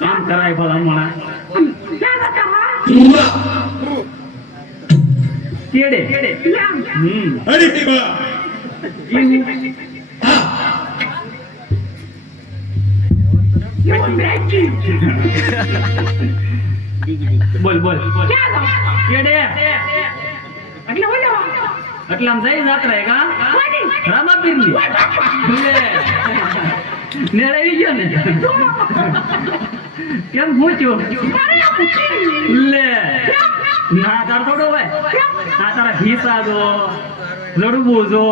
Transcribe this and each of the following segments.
કામ કરાય ભલા હમણાં. કેડે? હમ. બોલ બોલ કેડે એટલે આમ જઈ જાત્રા હે? કા રામાપીરની નેડ ગયો ને. કેમ પૂછ્યો લે. ના તાર થોડો હોય. આ તારા ભીસા જો લડવું જો.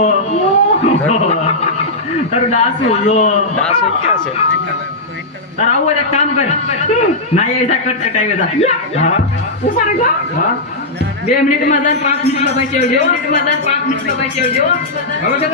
તારું ડાસુ જો. હોય તો એક કામ કર ના એ જા કટ કટ આવી જા હા હા બે મિનિટમાં જાય પાંચ મિનિટમાં પૈસા આવજો મિનિટમાં જાય પાંચ મિનિટમાં પૈસા આવજો હવે તો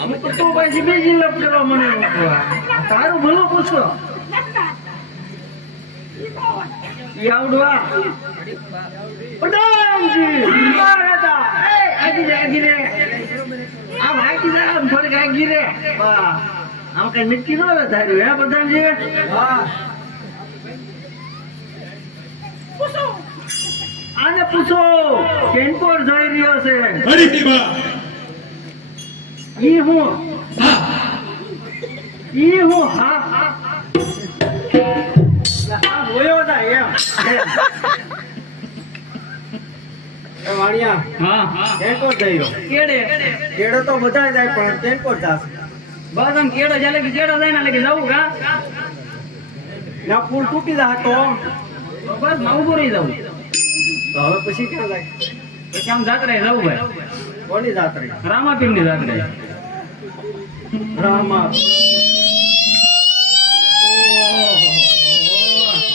અમુક તો પછી કરવા મને તારું ભલું પૂછો. આમ આમ થોડીક રે આમ કઈ નક્કી ન હે પ્રધાનજી આને પૂછો કેનકોર જઈ રહ્યો છે? ઈ હું. ઈ હું હા. હા હોયો જાય એમ વાણિયા હા જઈયો કેડે? કેડો તો બધા જાય પણ ટેન્કોટ જાશે? બસ આમ કેડો કે કેડો જાય ને જવું કા ના પુલ તૂટી જા તો? બસમાં ઊભો રહી જવું તો હવે પછી ક્યાં જાય? પછી આમ જાત્રે જવું ભાઈ કોની જાત્રી રામાપીરની જાત્રે રામા Direct.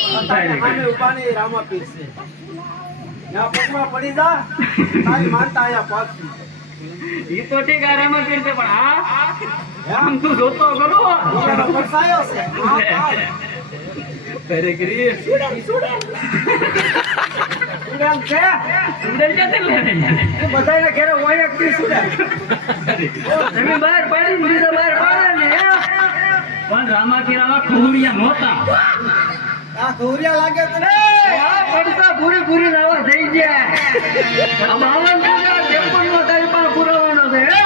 આને ઉપાની રામા પીર છે. પગમાં પડી જા. તારી માનતા આયા પાછી ઈ તો ઠીક છે પણ આ હે? આમ તું જોતો એનો ફસાયો છે. અરે ગરી ઉડામ છે? સુંદર છે તે લે એ ઘરે હોય જ સુડે તમે બહાર પાડી બીજા બહાર પાડે ને. પણ રામાપીર આવા ખુરિયા નહોતા. આ ગૌરિયા લાગે તને આ પડતા પૂરી પૂરી નાવા થઈ ગયા આ બાવન પૂરા ત્રેપનનો તારી પાસે પુરાવાનો છે હે?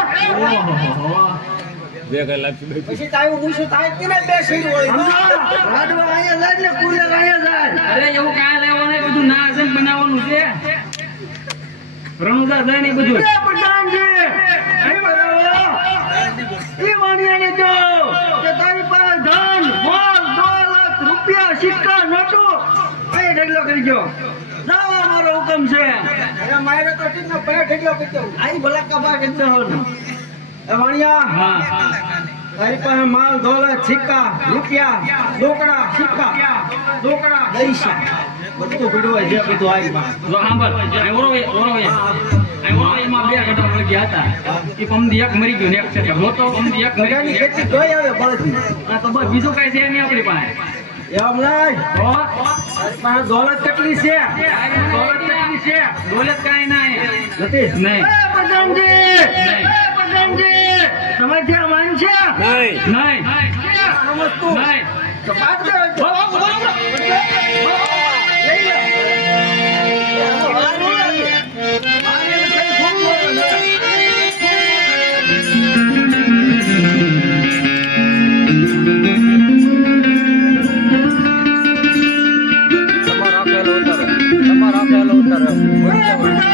પછી તારું મૂછું થાય જ ને બે સીડી વળી સમજો? અહીંયા જાય અહીંયા. અરે એવું કાંઈ લેવાનું બધું ના હશે બનાવવાનું છે રણુદા જાય ને બધું પ્રધાનજી અહીં બનાવો. ઈ વાણિયાને કહો કે તારી પાસે ધન, માલ, દોલત, રૂપિયા, સિક્કા, નોટો કરજો ઢગલો કરી જો જાઓ અમારો હુકમ છે. અરે મારે તો ઠીક ને પે ઠેકલો કરજો આઈ ભલા કબા કરજો એ વાણિયા હા તારી પાસે માલ દોલત સિક્કા રૂપિયા રોકડા સિક્કા રોકડા પૈસા. બધું ભીડવાય જે બધું આવી જો સાંભળ ઓરો ઓરો એમાં બે ઘટા મળી ગયા હતા. એ પમદી એક મરી ગયો ને એક છે તે હોતો પમદી એક મરી ગયો ગઢાની ને એક ખેતી કઈ આવે બળદની આ તો બસ બીજું કઈ છે નહીં આપણી પાસે. એમ નહીં તારી દોલત કેટલી છે? દોલત કેટલી છે? દોલત કાંઈ નહીં નથી? નહીં. પ્રધાનજી! નહીં. પ્રધાનજી! તમે ત્યાં માન છે? નહીં. નહીં. તો વાત કરો. Thank you.